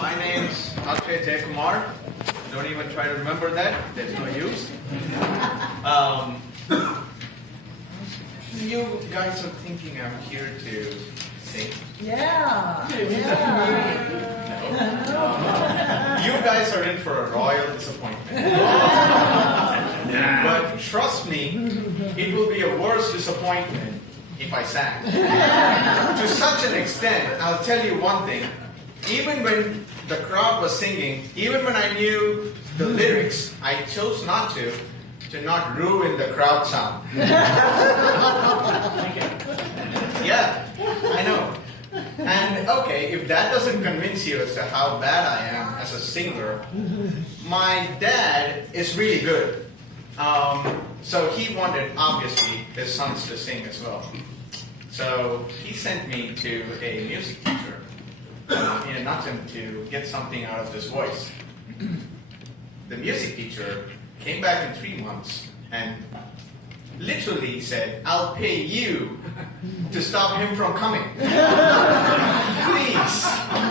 My name's Akshay Jayakumar. Don't even try to remember that. There's no use. You guys are thinking I'm here to sing. Yeah. You guys are in for a royal disappointment. But trust me, it will be a worse disappointment if I sang. To such an extent, I'll tell you one thing. Even when the crowd was singing, even when I knew the lyrics, I chose not to not ruin the crowd sound. Yeah, I know. And okay, if that doesn't convince you as to how bad I am as a singer, my dad is really good. So he wanted, obviously, his sons to sing as well. So he sent me to a music teacher in an attempt to get something out of his voice. The music teacher came back in 3 months and literally said, "I'll pay you to stop him from coming." Please,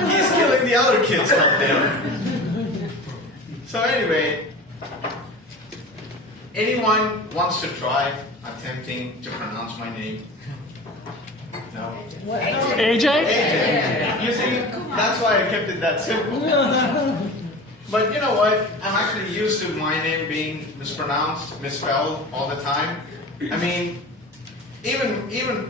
he's killing the other kids out there. So anyway, anyone wants to try attempting to pronounce my name? No? AJ? AJ. You see, that's why I kept it that simple. But you know what? I'm actually used to my name being mispronounced, misspelled all the time. I mean, even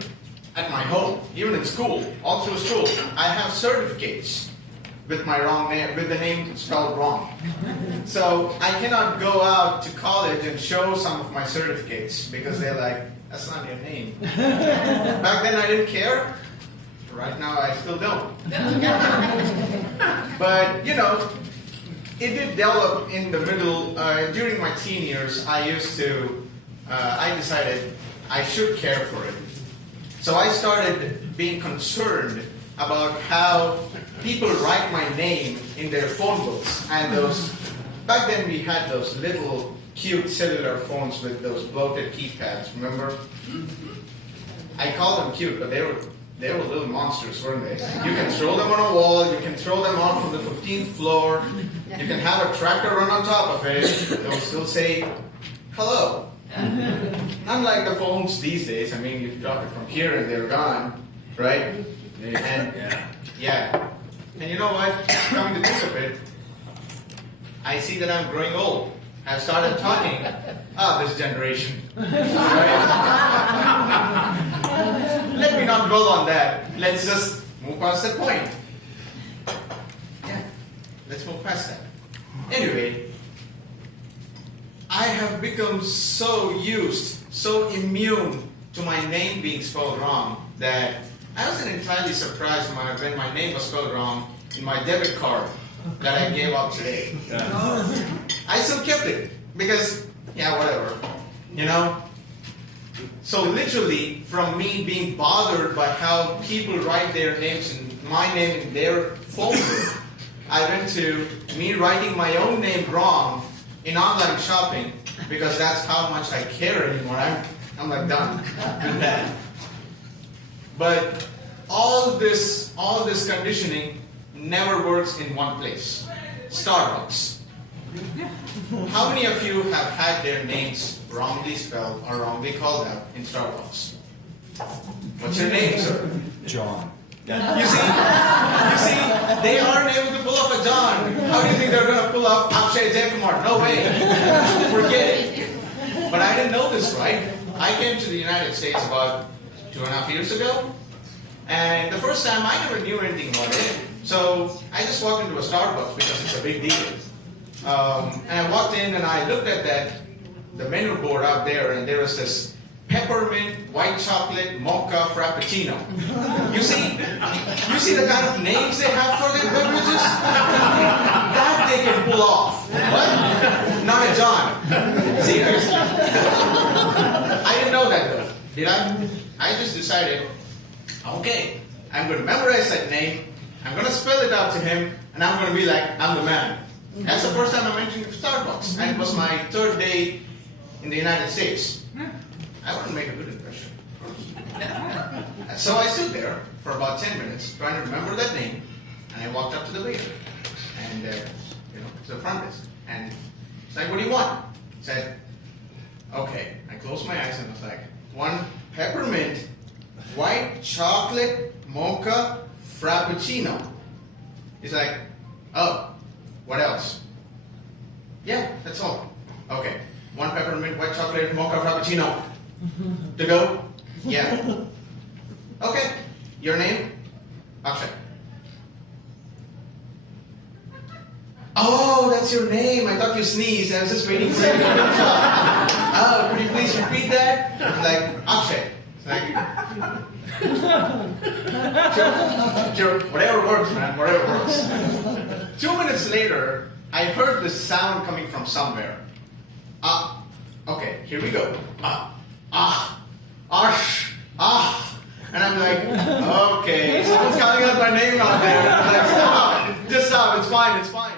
at my home, even in school, all through school, I have certificates with my wrong name, with the name spelled wrong. So I cannot go out to college and show some of my certificates because they're like, "That's not your name." Back then I didn't care. Right now I still don't. But you know, it did develop in the middle. During my teen years, I decided I should care for it. So I started being concerned about how people write my name in their phone books. And back then we had those little cute cellular phones with those bloated keypads, remember? I call them cute, but they were little monsters, weren't they? You can throw them on a wall, you can throw them out from the 15th floor, you can have a tractor run on top of it, they'll still say, "Hello." Unlike the phones these days, I mean, you drop it from here and they're gone, right? And yeah. And you know what? Coming to think of it, I see that I'm growing old. I've started talking, this generation. Right? Let me not dwell on that. Let's just move past that point. Yeah, let's move past that. Anyway, I have become so immune to my name being spelled wrong that I wasn't entirely surprised when my name was spelled wrong in my debit card that I gave out today. I still kept it because, yeah, whatever, you know? So literally, from me being bothered by how people write their names and my name in their phone book, I went to me writing my own name wrong in online shopping because that's how much I care anymore. I'm like done with that. But all this conditioning never works in one place. Starbucks. How many of you have had their names wrongly spelled or wrongly called out in Starbucks? What's your name, sir? John. You see, they aren't able to pull off a John. How do you think they're going to pull off Akshay Jayakumar? No way. Forget it. But I didn't know this, right? I came to the United States about 2.5 years ago. And the first time I never knew anything about it. So I just walked into a Starbucks because it's a big deal. And I walked in and I looked at the menu board out there, and there was this peppermint white chocolate mocha frappuccino. You see the kind of names they have for their beverages? That they can pull off. What? Not a John. Seriously. I didn't know that though. Did I? I just decided, okay, I'm going to memorize that name, I'm going to spell it out to him, and I'm going to be like, I'm the man. That's the first time I mentioned Starbucks, and it was my 3rd day in the United States. I want to make a good impression. So I stood there for about 10 minutes trying to remember that name, and I walked up to the waiter. and it's the front desk. And it's like, what do you want? I said, okay. I closed my eyes and I was like, 1 peppermint, white chocolate mocha frappuccino. He's like, oh, what else? Yeah, that's all. Okay, 1 peppermint, white chocolate mocha frappuccino. To go? Yeah. Okay, your name? Akshay. Oh, that's your name. I thought you sneezed. I was just waiting for you to finish up. Oh, could you please repeat that? I'm like, Akshay. It's like, sure, whatever works, man. Whatever works. 2 minutes later, I heard the sound coming from somewhere. Okay, here we go. And I'm like, okay, someone's calling out my name out there. I'm like, stop, just stop. It's fine.